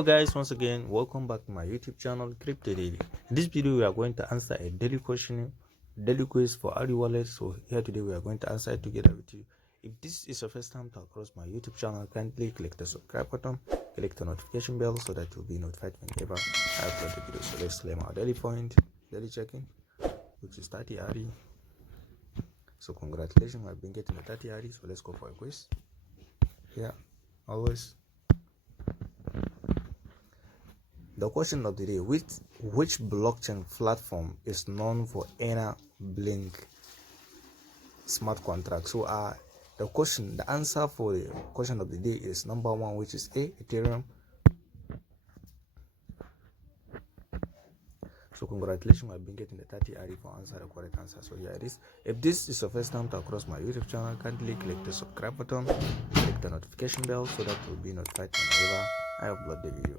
Hello guys, once again welcome back to my YouTube channel Crypto Daily. In this video we are going to answer a daily quiz for ARI Wallet. So here today we are going to answer it together with you. If this is your first time to across my YouTube channel, kindly click the subscribe button, click the notification bell so that you'll be notified whenever I upload the video. So let's claim our daily check-in, which is 30 ARI. So congratulations, I've been getting the 30 ARI. So let's go for a quiz. Yeah, always. The question of the day: which blockchain platform is known for ARI Blink smart contract? So the answer for the question of the day is number one, which is Ethereum. So congratulations, I've been getting the 30 ARI for answer the correct answer. So here it is. If this is your first time to across my YouTube channel, kindly click the subscribe button, click the notification bell so that you'll be notified whenever I upload the video.